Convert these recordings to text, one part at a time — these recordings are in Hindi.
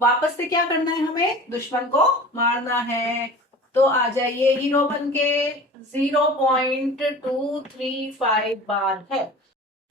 वापस से क्या करना है, हमें दुश्मन को मारना है। तो आ जाइए हीरो बन के। 0.235 बार है।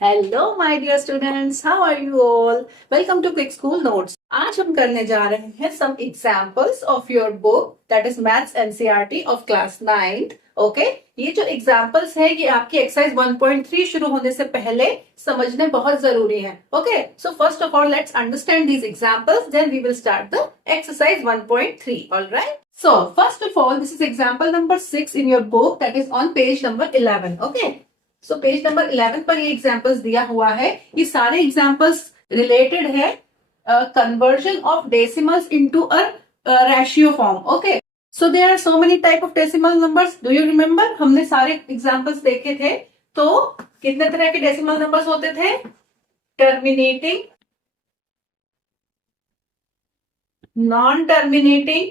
Hello my dear students, how are you all. Welcome to quick school notes. आज हम करने जा रहे हैं some examples of your book that is maths NCERT of class 9th। Okay, ये जो एग्जांपल्स है ये आपकी एक्सरसाइज 1.3 शुरू होने से पहले समझने बहुत जरूरी है। Okay, so first of all let's understand these examples, then we will start the exercise 1.3। Alright, so first of all this is example number 6 in your book that is on page number 11. okay, so page number 11 पर ये एग्जांपल्स दिया हुआ है। ये सारे एग्जांपल्स रिलेटेड है conversion of decimals into a ratio form. Okay, so there are so many type of decimal numbers, do you remember? हमने सारे एग्जांपल्स देखे थे। तो कितने तरह के डेसिमल नंबर्स होते थे? Terminating, non terminating,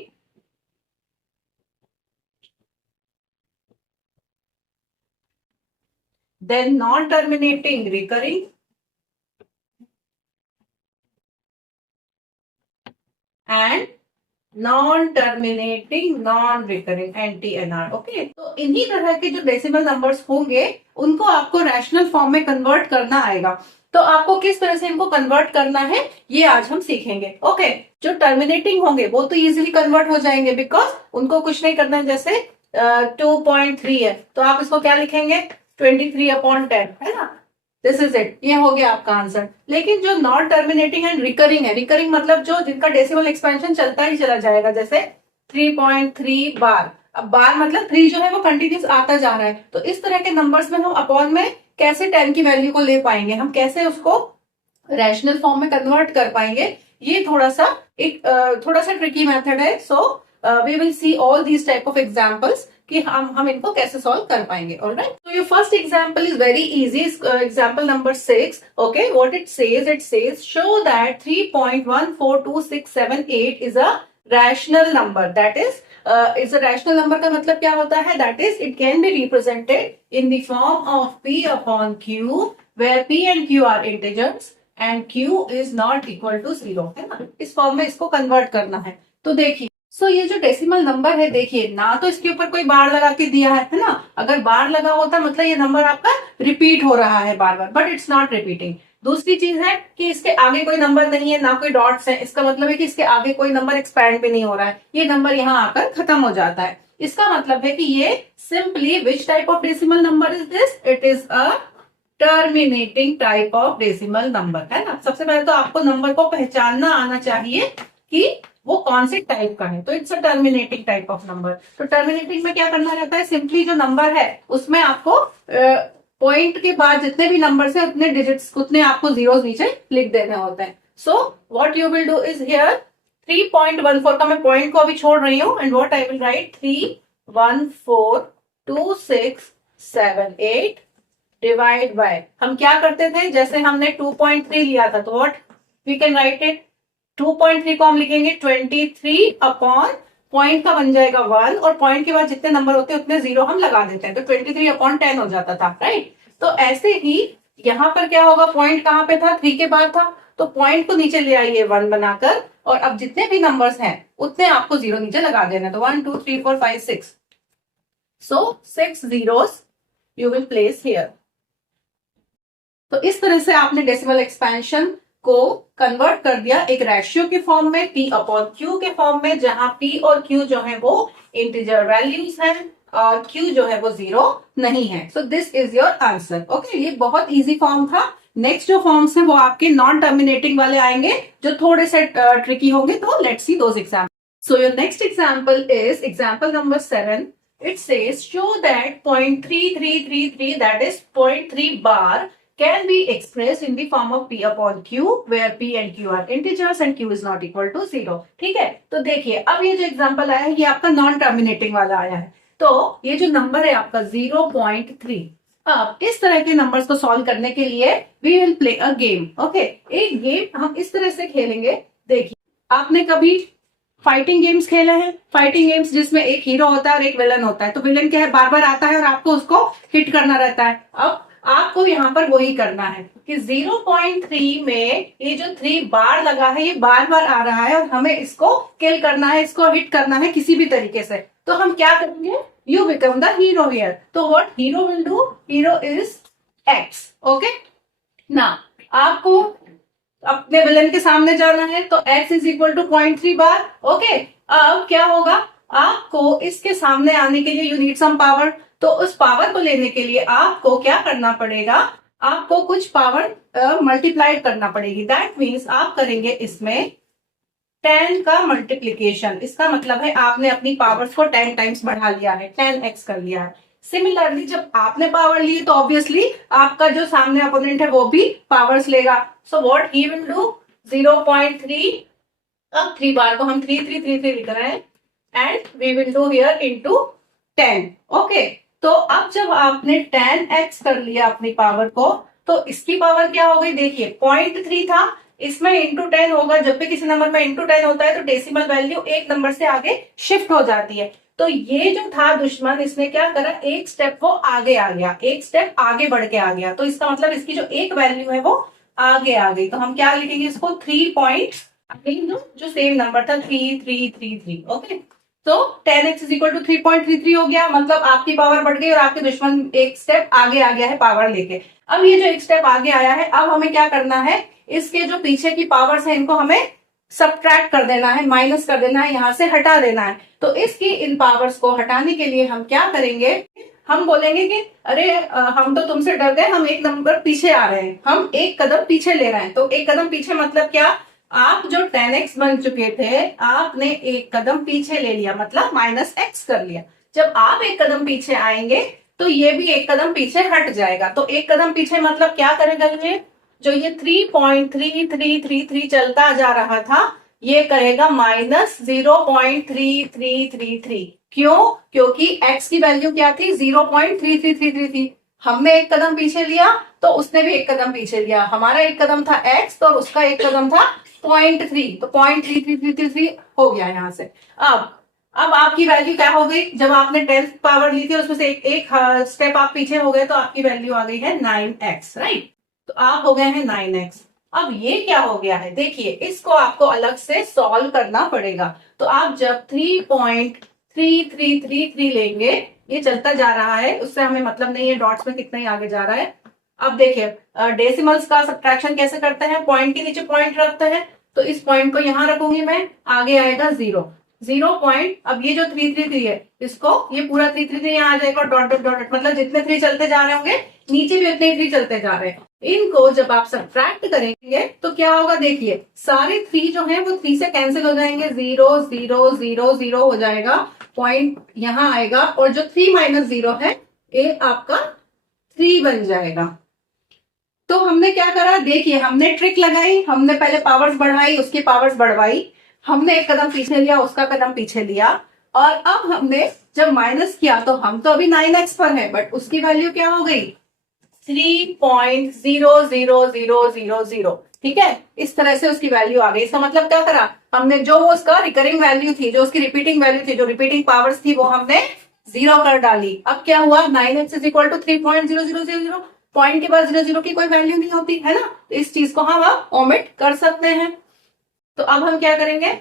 then non-terminating recurring, and non-terminating non-recurring NTNR। Okay, तो इन्हीं तरह के जो डेसिमल नंबर्स होंगे उनको आपको रैशनल फॉर्म में कन्वर्ट करना आएगा। तो आपको किस तरह से इनको कन्वर्ट करना है ये आज हम सीखेंगे। ओके, जो टर्मिनेटिंग होंगे वो तो इजीली कन्वर्ट हो जाएंगे बिकॉज उनको कुछ नहीं करना है। जैसे 2.3 है तो आप इसको क्या लिखेंगे? 23/10 है ना। दिस इज इट, ये हो गया आपका आंसर। लेकिन जो नॉन टर्मिनेटिंग एंड रिकरिंग है, रिकरिंग मतलब जो जिनका डेसिमल एक्सपेंशन चलता ही चला जाएगा, जैसे 3.3 बार। अब बार मतलब 3 जो है वो कंटिन्यूस आता जा रहा है। तो इस तरह के नंबर्स में हम अपॉन में कैसे 10 की वैल्यू को ले पाएंगे, हम कैसे उसको रैशनल फॉर्म में कन्वर्ट कर पाएंगे, ये थोड़ा सा ट्रिकी मेथड है। So we will see all these type of examples कि हम इनको कैसे सॉल्व कर पाएंगे। ऑलराइट, तो your first example is very easy. Example number 6। Okay, what it says show that 3.142678 is a rational number. That is is a rational number का मतलब क्या होता है? That is it can be represented in the form of p upon q where p and q are integers and q is not equal to 0, है ना। इस फॉर्म में इसको कन्वर्ट करना है। तो देखिए, सो ये जो डेसिमल नंबर है, देखिए ना तो इसके ऊपर कोई बार लगा के दिया है ना। अगर बार लगा होता मतलब ये नंबर आपका रिपीट हो रहा है बार बार, बट इट्स नॉट रिपीटिंग। दूसरी चीज है कि इसके आगे कोई नंबर नहीं है, ना कोई डॉट्स है। इसका मतलब है कि इसके आगे कोई नंबर एक्सपैंड भी नहीं हो रहा है, ये नंबर यहाँ आकर खत्म हो जाता है। इसका मतलब है कि ये simply which type of decimal number is this? It is a terminating type of decimal number, है ना। सबसे पहले तो आपको नंबर को पहचानना आना चाहिए कि वो कौन से टाइप का है। तो it's a terminating type of number. तो टर्मिनेटिंग में क्या करना रहता है? सिंपली जो नंबर है उसमें आपको पॉइंट के बाद जितने भी नंबर है उतने डिजिट्स, उतने आपको जीरोस नीचे लिख देने होते हैं। So what you will do is here 3.14 का मैं पॉइंट को अभी छोड़ रही हूँ and what I will write 3142678 divide by, हम क्या करते थे, जैसे हमने 2.3 लिया था तो what we can write it 2.3 को हम लिखेंगे 23 अपॉन पॉइंट का बन जाएगा 1 और पॉइंट के बाद जितने नंबर होते हैं उतने जीरो हम लगा देते हैं। तो 23/10 हो जाता था, राइट। तो ऐसे ही यहाँ पर क्या होगा, पॉइंट कहाँ पे था? 3 के बाद था, तो पॉइंट को नीचे ले आइए 1 बनाकर और अब जितने भी नंबर्स हैं उतने आपको जीरो नीचे लगा देना। तो 1 2 3 4 5 6, सो 6 zeros you will place here. तो इस तरह से आपने डेसिमल एक्सपेंशन को कन्वर्ट कर दिया एक रेशियो के फॉर्म में, p अपॉन q के फॉर्म में, जहां p और q जो है वो इंटीजर वैल्यूज हैं और q जो है वो जीरो नहीं है। सो this is your answer. Okay, ये बहुत इजी फॉर्म था। नेक्स्ट जो फॉर्म्स हैं वो आपके नॉन टर्मिनेटिंग वाले आएंगे जो थोड़े से ट्रिकी होंगे। तो let's see those example. So your next example is example number 7। It says show that 0.3333 that is 0.3 bar can be expressed in the form of p upon q where p and q are integers and q is not equal to 0। ठीक है, तो देखिए अब ये जो एग्जांपल आया है ये आपका नॉन टर्मिनेटिंग वाला आया है। तो ये जो नंबर है आपका 0.3। अब इस तरह के नंबर्स को सॉल्व करने के लिए we will play a game. Okay, एक गेम हम इस तरह से खेलेंगे। देखिए, आपने कभी फाइटिंग गेम्स खेले हैं? फाइटिंग गेम्स जिसमें एक हीरो होता है और एक विलन होता है। तो विलन क्या है, बार बार आता है और आपको उसको हिट करना रहता है। अब आपको यहाँ पर वही करना है कि 0.3 में ये जो 3 बार लगा है ये बार बार आ रहा है और हमें इसको किल करना है, इसको हिट करना है किसी भी तरीके से। तो हम क्या करेंगे, you become the hero here. तो what hero will do, hero is X. Okay ना, आपको अपने विलन के सामने जाना है तो x इज इक्वल टू 0.3 बार। ओके, अब क्या होगा, आपको इसके सामने आने के लिए यू नीड सम पावर। तो उस पावर को लेने के लिए आपको क्या करना पड़ेगा, आपको कुछ पावर मल्टीप्लाई करना पड़ेगी। दैट मीन्स आप करेंगे इसमें 10 का मल्टीप्लीकेशन। इसका मतलब है आपने अपनी पावर्स को 10 टाइम्स बढ़ा लिया है, 10x कर लिया है। सिमिलरली जब आपने पावर ली तो ऑब्वियसली आपका जो सामने अपोनेंट है वो भी पावर्स लेगा। So what he will do, 0.3, अब 3 बार को हम 3 लिख रहे हैं and we will do here into 10। Okay, तो अब जब आपने 10x कर लिया अपनी पावर को तो इसकी पावर क्या हो गई, देखिए 0.3 था, इसमें इंटू 10 होगा। जब भी किसी नंबर में इंटू 10 होता है तो डेसिमल वैल्यू एक नंबर से आगे शिफ्ट हो जाती है। तो ये जो था दुश्मन, इसने क्या करा, एक स्टेप वो आगे आ गया, एक स्टेप आगे बढ़ के आ गया। तो इसका मतलब इसकी जो एक वैल्यू है वो आगे आ गई। तो हम क्या लिखेंगे इसको, 3 पॉइंट, जो सेम नंबर था 3333। ओके, तो 10x इज इक्वल टू 3.33 हो गया, मतलब आपकी पावर बढ़ गई और आपके दुश्मन एक स्टेप आगे आ गया है पावर लेके। अब ये जो एक स्टेप आगे आया है, अब हमें क्या करना है, इसके जो पीछे की पावर्स है इनको हमें सब्ट्रैक्ट कर देना है, माइनस कर देना है, यहां से हटा देना है। तो इसकी इन पावर्स को हटाने के लिए हम क्या करेंगे, हम बोलेंगे कि अरे हम तो तुमसे डर गए, हम एक नंबर पीछे आ रहे हैं, हम एक कदम पीछे ले रहे हैं। तो एक कदम पीछे मतलब क्या, आप जो 10x बन चुके थे आपने एक कदम पीछे ले लिया, मतलब -x कर लिया। जब आप एक कदम पीछे आएंगे तो ये भी एक कदम पीछे हट जाएगा। तो एक कदम पीछे मतलब क्या करेगा, ये जो ये 3.3333 चलता जा रहा था ये करेगा -0.3333। क्यों, क्योंकि x की वैल्यू क्या थी, 0.3333 थी। हमने एक कदम पीछे लिया तो उसने भी एक कदम पीछे लिया, हमारा एक कदम था x तो उसका एक कदम था 0.3, तो 0.3333 हो गया यहां से। अब आपकी वैल्यू क्या हो गई, जब आपने 10th पावर ली थी उसमें से एक स्टेप आप पीछे हो गए तो आपकी वैल्यू आ गई है 9x, राइट। तो आप हो गए हैं 9x। अब ये क्या हो गया है, देखिए इसको आपको अलग से सॉल्व करना पड़ेगा। तो आप जब 3.3333 लेंगे, ये चलता जा रहा है, उससे हमें मतलब नहीं है डॉट्स में कितना ही आगे जा रहा है। अब देखिए डेसिमल्स का सब्ट्रैक्शन कैसे करते हैं, पॉइंट के नीचे पॉइंट रखते हैं। तो इस पॉइंट को यहां रखूंगी मैं, आगे आएगा 0 पॉइंट। अब ये जो 333 है इसको, ये पूरा 333 यहाँ आ जाएगा, डॉट डॉट डॉट, मतलब जितने 3 चलते जा रहे होंगे नीचे भी उतने 3 चलते जा रहे हैं। इनको जब आप सब्ट्रैक्ट करेंगे तो क्या होगा, देखिए सारे 3 जो हैं वो 3 से कैंसिल हो जाएंगे, 0 0 0 0 हो जाएगा, पॉइंट यहां आएगा और जो 3 - 0 है ये आपका 3 बन जाएगा। तो हमने क्या करा, देखिए हमने ट्रिक लगाई, हमने पहले पावर्स बढ़ाई, उसकी पावर्स बढ़वाई, हमने एक कदम पीछे लिया, उसका कदम पीछे लिया, और अब हमने जब माइनस किया तो हम तो अभी 9x पर है, बट उसकी वैल्यू क्या हो गई, 3.00000। ठीक है, इस तरह से उसकी वैल्यू आ गई। इसका मतलब क्या करा हमने, जो उसका रिकरिंग वैल्यू थी, जो उसकी रिपीटिंग वैल्यू थी, जो रिपीटिंग पावर्स थी वो हमने 0 कर डाली। अब क्या हुआ, 9x is equal to 3.0000। Point के बाद 0 की कोई वैल्यू नहीं होती है ना, तो इस चीज को हम अब ओमिट कर सकते हैं। तो अब हम क्या करेंगे,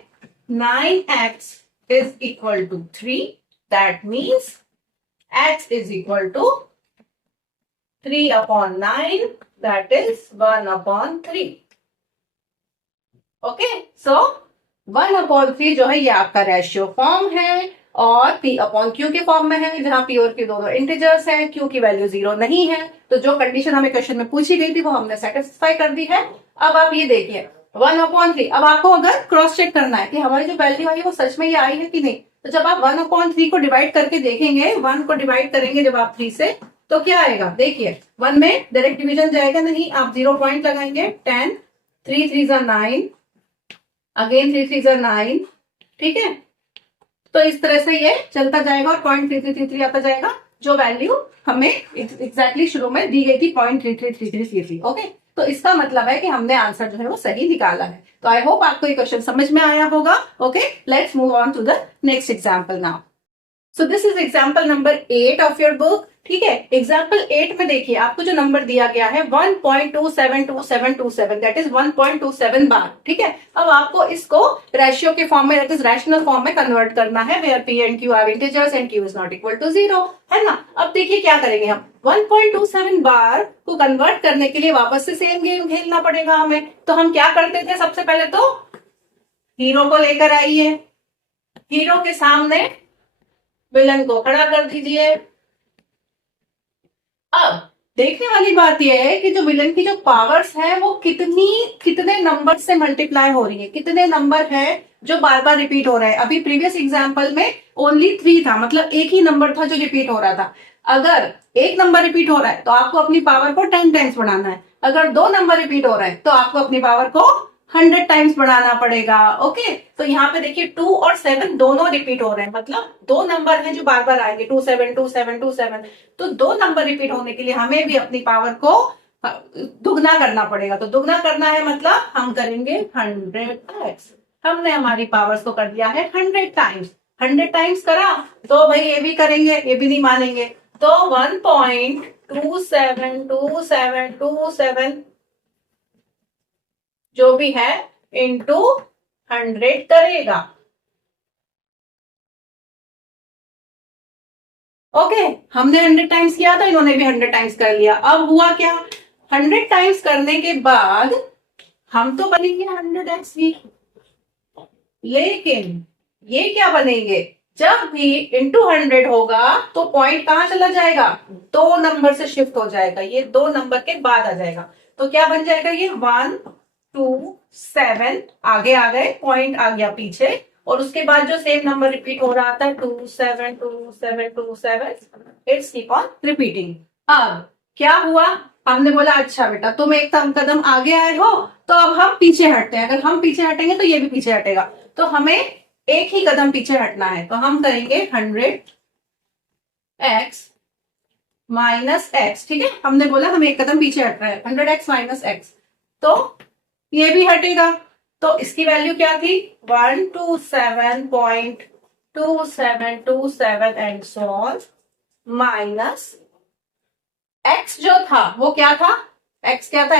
9x is equal to 3, that means x is equal to 3/9, that is 1/3। Okay, so 1/3 जो है ये आपका रेशियो फॉर्म है और P/Q के फॉर्म में है, जहां P और Q दोनों इंटीजर्स हैं, Q की वैल्यू 0 नहीं है। तो जो कंडीशन हमें क्वेश्चन में पूछी गई थी वो हमने सेटिस्फाई कर दी है। अब आप ये देखिए 1/3, अब आपको अगर क्रॉस चेक करना है कि हमारी जो वैल्यू आई है वो सच में ये आई है कि नहीं, तो जब आप 1/3 को डिवाइड करके देखेंगे, 1 को डिवाइड करेंगे जब आप 3 से, तो क्या आएगा, देखिए 1 में डायरेक्ट डिवीजन जाएगा नहीं, आप 0 पॉइंट लगाएंगे, 10, 3 3 9, अगेन 3 3 9, ठीक है। तो इस तरह से ये चलता जाएगा और 0.3333 आता जाएगा, जो वैल्यू हमें एग्जैक्टली शुरू में दी गई थी 0.3333। ओके, तो इसका मतलब है कि हमने आंसर जो है वो सही निकाला है। तो आई होप आपको ये क्वेश्चन समझ में आया होगा। Okay, let's move on to the next example now. So this is example number 8 of your book. ठीक है। एग्जाम्पल 8 में देखिए आपको जो नंबर दिया गया है 1.272727 दैट इज 1.27 बार। ठीक है, अब आपको इसको रेशियो के फॉर्म में दैट इज रैशनल फॉर्म में कन्वर्ट करना है where p and q are integers and q is not equal to 0, है ना। अब देखिए क्या करेंगे हम, 1.27 बार को कन्वर्ट करने के लिए वापस से सेम गेम खेलना पड़ेगा हमें। तो हम क्या करते थे, सबसे पहले तो हीरो को लेकर आइए, हीरो के सामने विलन को खड़ा कर दीजिए। अब देखने वाली बात यह है कि जो विलन की जो पावर्स है वो कितने नंबर से मल्टीप्लाई हो रही है, कितने नंबर है जो बार बार रिपीट हो रहा है। अभी प्रीवियस एग्जांपल में ओनली 3 था, मतलब एक ही नंबर था जो रिपीट हो रहा था। अगर एक नंबर रिपीट हो रहा है तो आपको अपनी पावर को 10 टाइम्स बढ़ाना है। अगर 2 नंबर रिपीट हो रहा है तो आपको अपनी पावर को 100 टाइम्स बढ़ाना पड़ेगा। ओके, तो यहाँ पे देखिए 2 और 7 दोनों रिपीट हो रहे हैं, मतलब 2 नंबर हैं जो बार बार आएंगे, 27 27 27। तो 2 नंबर रिपीट होने के लिए हमें भी अपनी पावर को दुगना करना पड़ेगा। तो दुगना करना है मतलब हम करेंगे 100x। हमने हमारी पावर्स को कर दिया है 100 टाइम्स। 100 टाइम्स करा तो भाई ये भी करेंगे, ये भी नहीं मानेंगे। तो 1.272727 जो भी है इंटू 100 करेगा। ओके, हमने 100 टाइम्स किया था, इन्होंने भी 100 टाइम्स कर लिया। अब हुआ क्या, 100 टाइम्स करने के बाद हम तो बनेंगे 100x भी, लेकिन ये क्या बनेंगे, जब भी इंटू 100 होगा तो पॉइंट कहां चला जाएगा, 2 नंबर से शिफ्ट हो जाएगा, ये 2 नंबर के बाद आ जाएगा। तो क्या बन जाएगा, ये 1 2 7 आगे आ गए, पॉइंट आ गया पीछे, और उसके बाद जो सेम नंबर रिपीट हो रहा था 2 7 2 7 2 7, इट्स कीप ऑन रिपीटिंग। अब क्या हुआ, हमने बोला अच्छा बेटा तुम एक कदम आगे आए हो तो अब हम पीछे हटते हैं। अगर हम पीछे हटेंगे तो ये भी पीछे हटेगा, तो हमें एक ही कदम पीछे हटना है। तो हम करेंगे 100x माइनस एक्स। ठीक है, हमने बोला हम एक कदम पीछे हट रहे हैं, 100x माइनस एक्स, तो ये भी हटेगा। तो इसकी वैल्यू क्या थी, 127.2727 and so on, minus x जो था वो क्या था, x क्या था,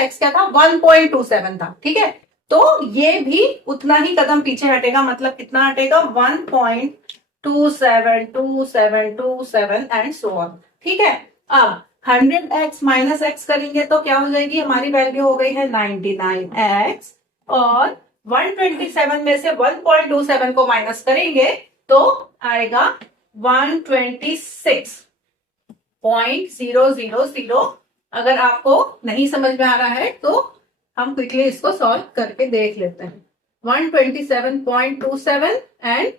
1.27 था। ठीक है, तो ये भी उतना ही कदम पीछे हटेगा, मतलब कितना हटेगा, 1.272727 एंड सो ऑन। ठीक है, अब 100x माइनस एक्स करेंगे तो क्या हो जाएगी, हमारी वैल्यू हो गई है 99x, और 127 में से 1.27 को माइनस करेंगे तो आएगा 126.000। अगर आपको नहीं समझ में आ रहा है तो हम क्विकली इसको सॉल्व करके देख लेते हैं। 127.27 एंड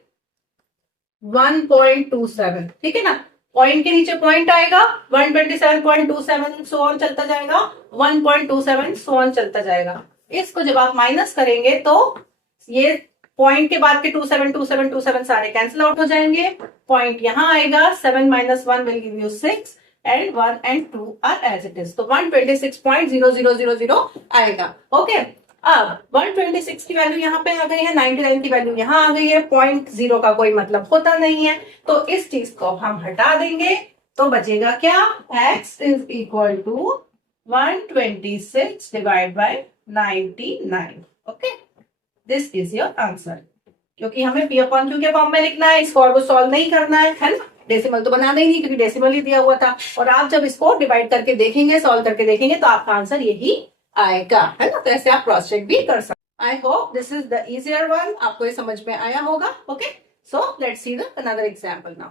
1.27, ठीक है ना, पॉइंट के नीचे पॉइंट आएगा, 127.27 सो ऑन चलता जाएगा, 1.27 सो ऑन चलता जाएगा। इसको जब आप माइनस करेंगे तो ये पॉइंट के बाद के 27 27 27 सारे कैंसिल आउट हो जाएंगे, पॉइंट यहां आएगा, 7 minus 1 will give you 6 and 1 and 2 are as it is, तो 126.0000 आएगा। ओके, अब 126 की वैल्यू यहाँ पे आ गई है, 99 की वैल्यू यहाँ आ गई है, पॉइंट 0 का कोई मतलब होता नहीं है, तो इस चीज को हम हटा देंगे तो बचेगा क्या, x is equal to 126 divide by 99। Okay, this is your answer. क्योंकि हमें p अपॉन q के फॉर्म में लिखना है, इसको और वो सॉल्व नहीं करना है ना, डेसिमल तो बनाना ही नहीं क्योंकि डेसिमल ही दिया हुआ था, और आप जब इसको डिवाइड करके देखेंगे, सॉल्व करके देखेंगे तो आपका आंसर यही आएगा, है ना। तो ऐसे आप क्रॉस चेक भी कर सकते। I hope this is the easier one, आपको ये समझ में आया होगा। Okay, so let's see the another example now.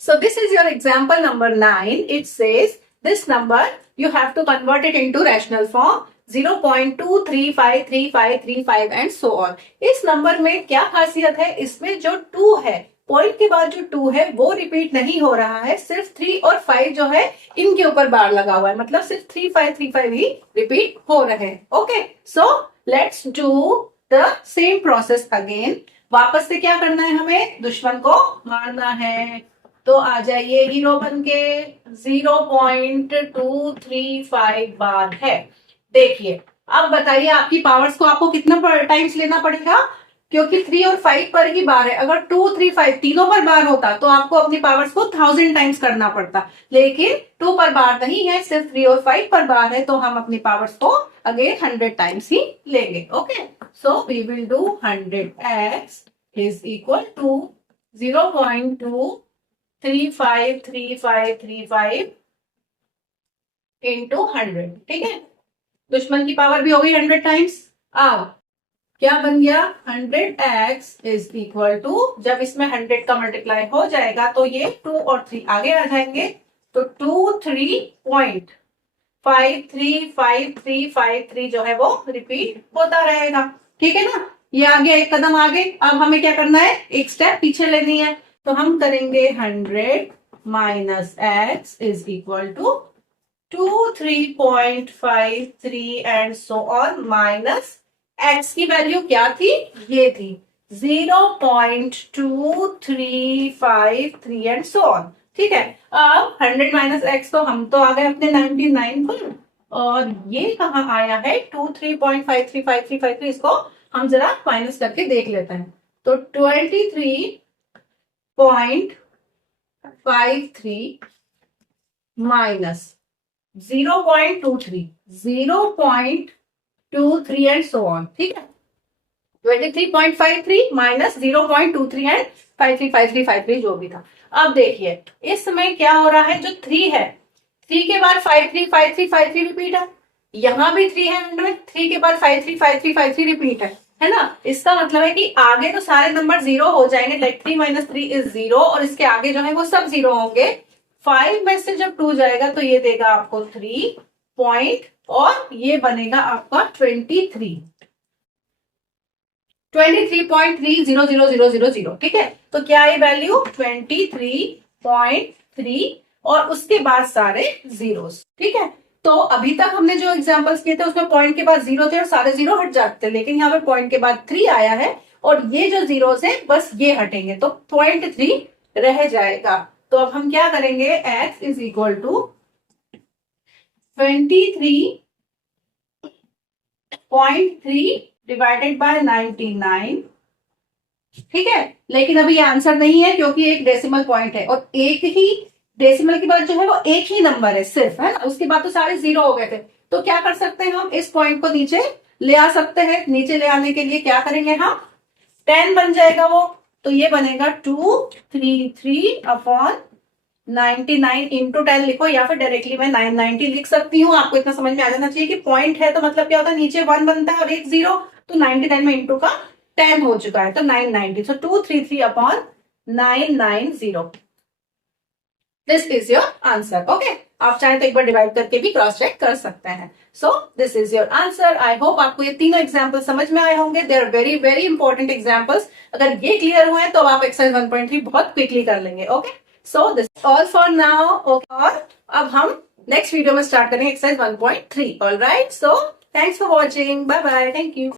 So this is your example number 9. It says this number you have to convert it into rational form 0.2353535 and so on. इस नंबर में क्या खासियत है, इसमें जो 2 है, पॉइंट के बाद जो 2 है वो रिपीट नहीं हो रहा है, सिर्फ 3 और 5 जो है इनके ऊपर बार लगा हुआ है, मतलब सिर्फ 3535 ही रिपीट हो रहे हैं। Okay, so let's do the same process again. वापस से क्या करना है, हमें दुश्मन को मारना है, तो आ जाइए हीरो बन के, 0.235 बार है। देखिए अब बताइए आपकी पावर्स को आपको कितना टाइम्स लेना पड़ेगा, क्योंकि 3 और 5 पर ही बार है। अगर 2, 3, 5 तीनों पर बार होता तो आपको अपनी पावर्स को 1000 टाइम्स करना पड़ता, लेकिन 2 पर बार नहीं है, सिर्फ 3 और 5 पर बार है, तो हम अपनी पावर्स को अगेन 100 टाइम्स ही लेंगे। Okay, so we will do 100x is equal to 0.2353535 into 100। ठीक है, दुश्मन की पावर भी हो गई 100 टाइम्स। अब क्या बन गया, 100x इज इक्वल टू, जब इसमें 100 का मल्टीप्लाई हो जाएगा तो ये 2 और 3 आगे आ जाएंगे, तो 23.535353 जो है वो रिपीट होता रहेगा। ठीक है ना, ये आ गया एक कदम आगे। अब हमें क्या करना है, एक स्टेप पीछे लेनी है, तो हम करेंगे 100 minus x is equal to 23.53 and so on minus x की वैल्यू क्या थी, ये थी 0.2353 एंड सो ऑन। ठीक है, अब 100 माइनस x, तो हम तो आ गए अपने 99 पर, और ये कहाँ आया है 23.535353, इसको हम जरा माइनस करके देख लेते हैं। तो 23.53 माइनस 0.23 0.23 एंड सो ऑन। ठीक है, 23.53 माइनस 0.23 एंड 535353 जो भी था। अब देखिए इस समय क्या हो रहा है, जो 3 है, 3 के बाद 535353 रिपीट है, यहां भी 3 है एंड में, 3 के बाद 535353 रिपीट है ना। इसका मतलब है कि आगे तो सारे नंबर 0 हो जाएंगे, लाइक 3 माइनस 3 इज 0, और इसके आगे जो है वो सब 0 होंगे। 5 में से जब 2 जाएगा तो ये देगा आपको 3 पॉइंट, और ये बनेगा आपका 23.300000। ठीक है, तो क्या ये वैल्यू 23.3 और उसके बाद सारे जीरोस। ठीक है, तो अभी तक हमने जो एग्जांपल्स किए थे उसमें पॉइंट के बाद 0 थे और सारे 0 हट जाते थे, लेकिन यहाँ पे पॉइंट के बाद 3 आया है और ये जो जीरोस है बस ये हटेंगे, तो 0.3 रह जाएगा। तो अब हम क्या करेंगे, x is equal to 23.3 divided by 99। ठीक है, लेकिन अभी आंसर नहीं है क्योंकि एक डेसिमल पॉइंट है, और एक ही डेसिमल के बाद जो है वो एक ही नंबर है सिर्फ, है ना, उसके बाद तो सारे 0 हो गए थे। तो क्या कर सकते हैं, हम इस पॉइंट को नीचे ले आ सकते हैं। नीचे ले आने के लिए क्या करेंगे, हम 10 बन जाएगा वो, तो ये बनेगा 233/99 इंटू 10 लिखो, या फिर डायरेक्टली मैं 990 लिख सकती हूँ। आपको इतना समझ में आ जाना चाहिए कि पॉइंट है तो मतलब क्या होता है, नीचे 1 बनता है और एक 0, तो 99 में इंटू का 10 हो चुका है, तो 990, so 233/990। This is your answer. Okay, आप चाहे तो एक बार डिवाइड करके भी क्रॉस चेक कर सकते हैं। So this is your answer. I hope आपको ये तीनों एग्जाम्पल समझ में आए होंगे। They are very very important examples. अगर ये क्लियर हुए तो आप एक्सरसाइज 1.3 बहुत क्विकली कर लेंगे। Okay, so this all for now. और अब हम नेक्स्ट वीडियो में स्टार्ट करेंगे exercise 1.3। All right, so thanks for watching, bye bye, thank you.